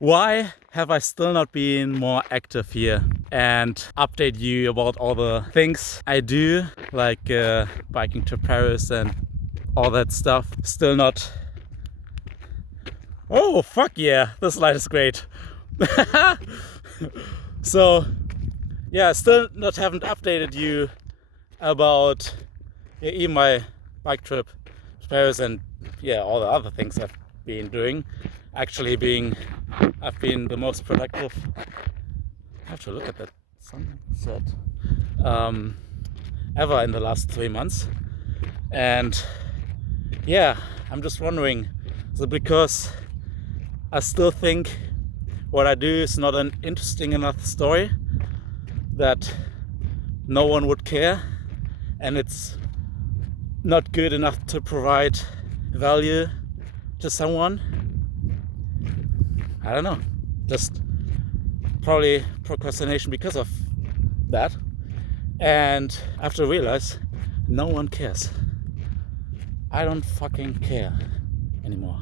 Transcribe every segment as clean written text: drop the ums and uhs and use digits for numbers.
Why have I still not been more active here and update you about all the things I do, like biking to Paris and all that stuff? Still not. Oh, fuck yeah, this light is great. So, yeah, still not haven't updated you about even my bike trip to Paris and all the other things I've been doing. Actually, I've been the most productive. I have to look at that sunset ever in the last 3 months, and I'm just wondering, is it because I still think what I do is not an interesting enough story that no one would care, and it's not good enough to provide value to someone? I don't know. Just probably procrastination because of that. And I have to realize no one cares. I don't fucking care anymore.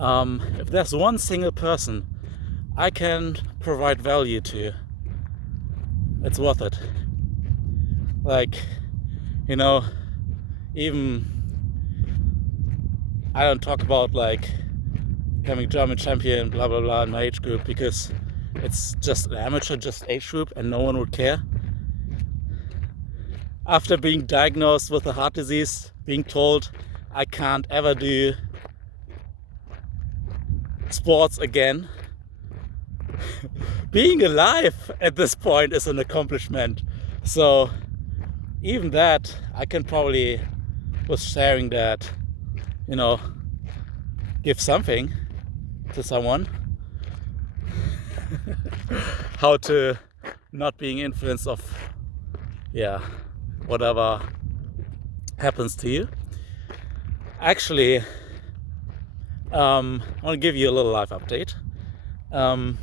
If there's one single person I can provide value to, it's worth it. Like, even I don't talk about like becoming German champion, blah blah blah in my age group, because it's just an amateur, just age group, and no one would care. After being diagnosed with a heart disease, being told I can't ever do sports again, being alive at this point is an accomplishment. So even that, I can probably, with sharing that, give something to someone. How to not being influenced of whatever happens to you. Actually, I want to give you a little life update. A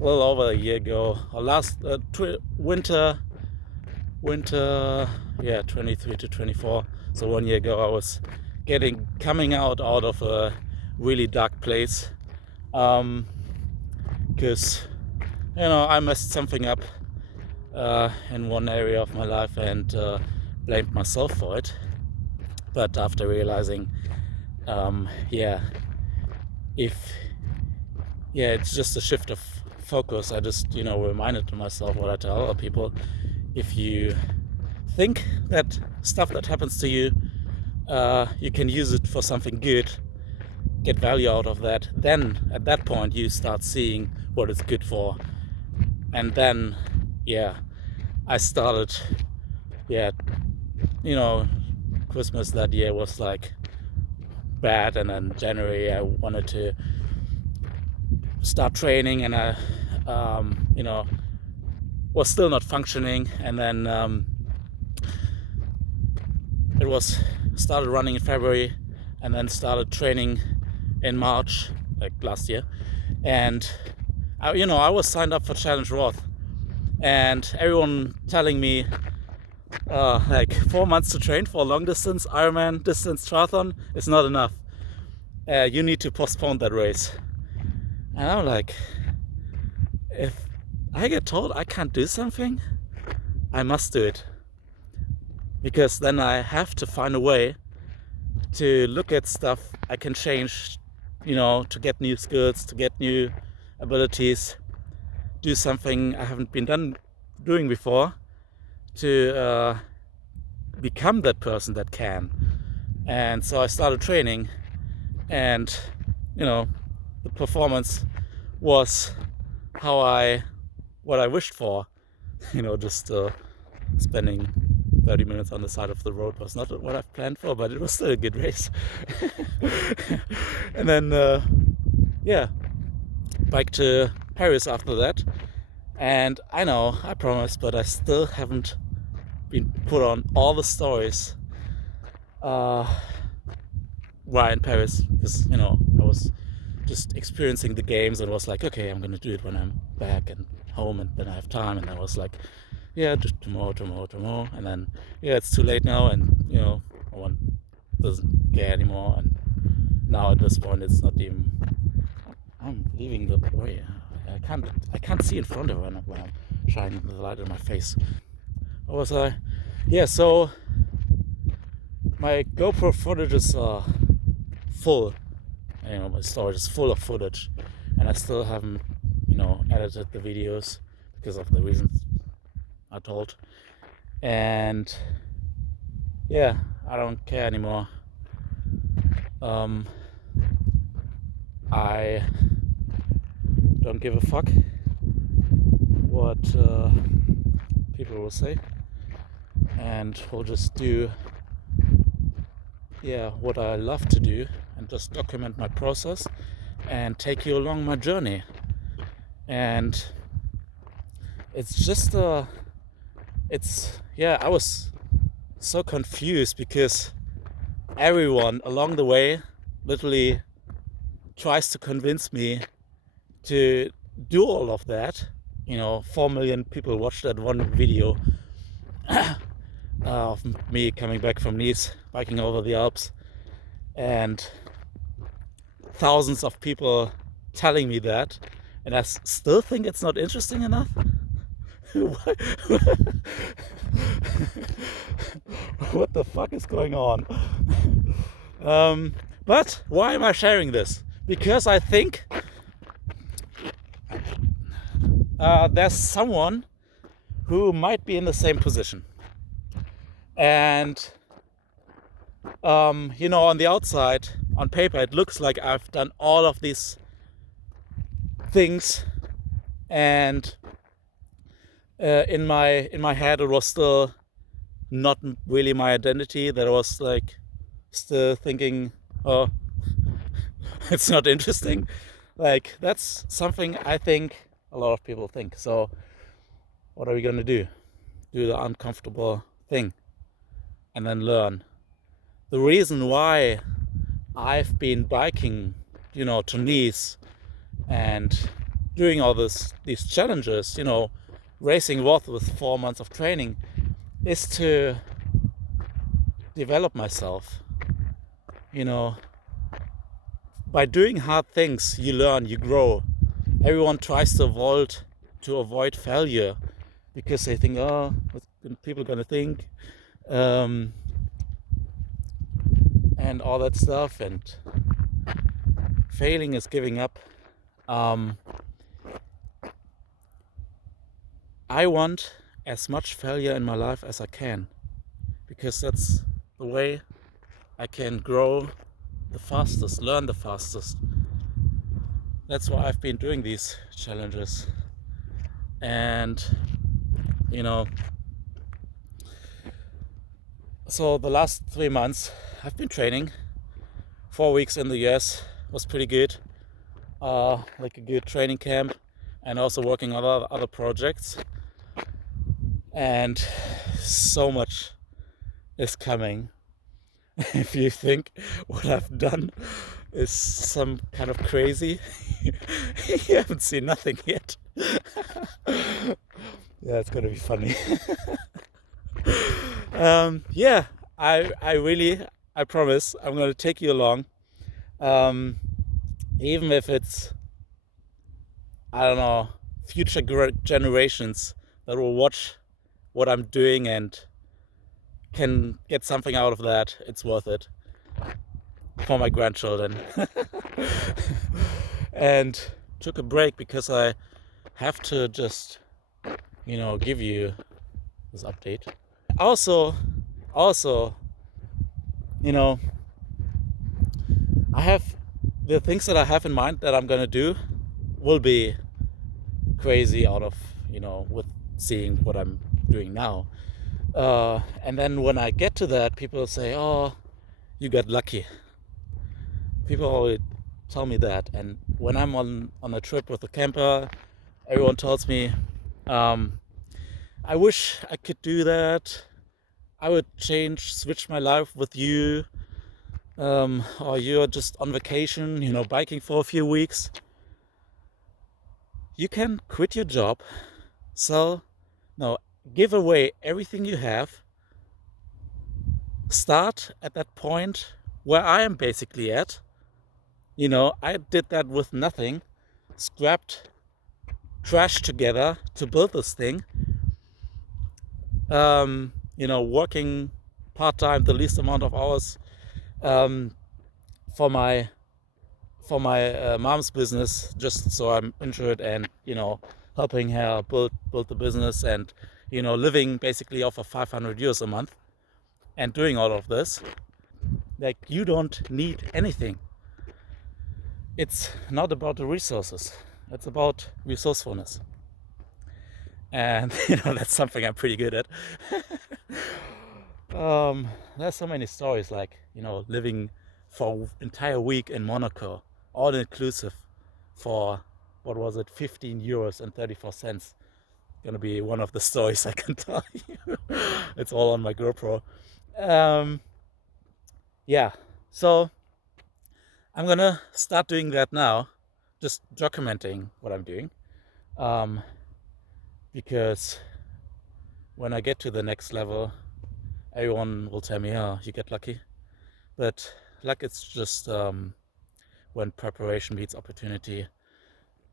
little over a year ago, or last winter 23 to 24, so 1 year ago, I was coming out of a really dark place, because I messed something up in one area of my life and blamed myself for it. But after realizing it's just a shift of focus, I just reminded myself what I tell other people: if you think that stuff that happens to you, you can use it for something good, get value out of that, then at that point you start seeing what it's good for. And then I started Christmas that year was like bad, and then January I wanted to start training, and I was still not functioning, and then it was started running in February, and then started training in March, like last year. And I was signed up for Challenge Roth, and everyone telling me like 4 months to train for a long distance Ironman distance triathlon is not enough. You need to postpone that race. And I'm like, if I get told I can't do something, I must do it, because then I have to find a way to look at stuff I can change, to get new skills, to get new abilities, do something I haven't been doing before, to become that person that can. And so I started training, and the performance was what I wished for. Just spending 30 minutes on the side of the road was not what I've planned for, but it was still a good race. And then bike to Paris after that. And I know, I promise, but I still haven't been put on all the stories while in Paris, because I was just experiencing the games and was like, okay, I'm gonna do it when I'm back and home and then I have time. And I was like, just tomorrow, and then it's too late now, and no one doesn't care anymore. And now at this point it's not even leaving the way. I can't see in front of her when I'm shining the light in my face. What was I? Yeah, so my GoPro footages are full. My storage is full of footage, and I still haven't, edited the videos because of the reasons I told. And yeah, I don't care anymore. I don't give a fuck what people will say, and will just do what I love to do, and just document my process and take you along my journey. And it's just I was so confused because everyone along the way literally tries to convince me to do all of that. 4 million people watched that one video of me coming back from Nice, biking over the Alps, and thousands of people telling me that, and I still think it's not interesting enough. What the fuck is going on? But why am I sharing this? Because I think there's someone who might be in the same position. And on the outside, on paper, it looks like I've done all of these things, and in my head it was still not really my identity. That I was like still thinking, oh, it's not interesting. Like, that's something I think a lot of people think. So what are we gonna do? Do the uncomfortable thing and then learn. The reason why I've been biking, to Nice and doing all these challenges, racing Roth with 4 months of training, is to develop myself. By doing hard things, you learn, you grow. Everyone tries to avoid failure because they think, oh, what's people gonna think, and all that stuff. And failing is giving up. I want as much failure in my life as I can, because that's the way I can grow the fastest, learn the fastest. That's why I've been doing these challenges. And so the last 3 months I've been training. 4 weeks in the US was pretty good, like a good training camp, and also working on other projects. And so much is coming. If you think what I've done is some kind of crazy, you haven't seen nothing yet. Yeah, it's gonna be funny. I promise I'm gonna take you along, even if it's, I don't know, future generations that will watch what I'm doing and can get something out of that. It's worth it for my grandchildren. And took a break because I have to just give you this update. Also, I have the things that I have in mind that I'm gonna do will be crazy out of with seeing what I'm doing now. And then when I get to that, people say, oh, you got lucky. People always tell me that. And when I'm on a trip with a camper, everyone tells me, I wish I could do that. I would switch my life with you. Or you're just on vacation, biking for a few weeks. You can quit your job, give away everything you have, start at that point where I am basically at. I did that with nothing, scrapped trash together to build this thing. Working part-time, the least amount of hours, for my mom's business, just so I'm into it, and helping her build the business, and living basically off of 500 euros a month, and doing all of this. Like, you don't need anything. It's not about the resources, it's about resourcefulness. And that's something I'm pretty good at. There's so many stories, like living for an entire week in Monaco, all inclusive, for what was it, 15 euros and 34 cents. Gonna be one of the stories I can tell you. It's all on my GoPro. Yeah, so I'm gonna start doing that now, just documenting what I'm doing, because when I get to the next level, everyone will tell me, "Oh, you get lucky," but luck, it's just when preparation meets opportunity.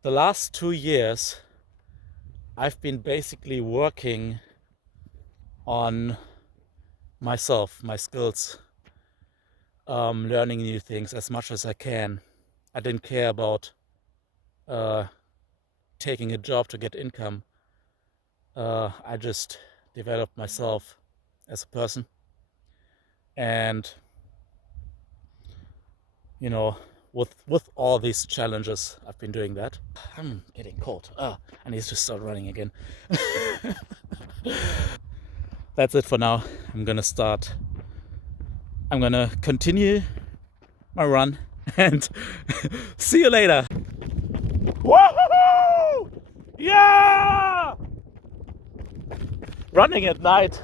The last 2 years, I've been basically working on myself, my skills, learning new things as much as I can. I didn't care about taking a job to get income. I just developed myself as a person, and with all these challenges, I've been doing that. I'm getting cold. I need to start running again. That's it for now. I'm gonna continue my run, and see you later. Woohoo! Yeah! Running at night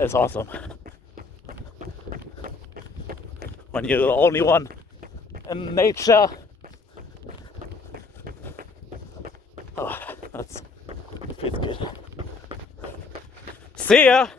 is awesome. When you're the only one in nature. Oh, that feels good. See ya!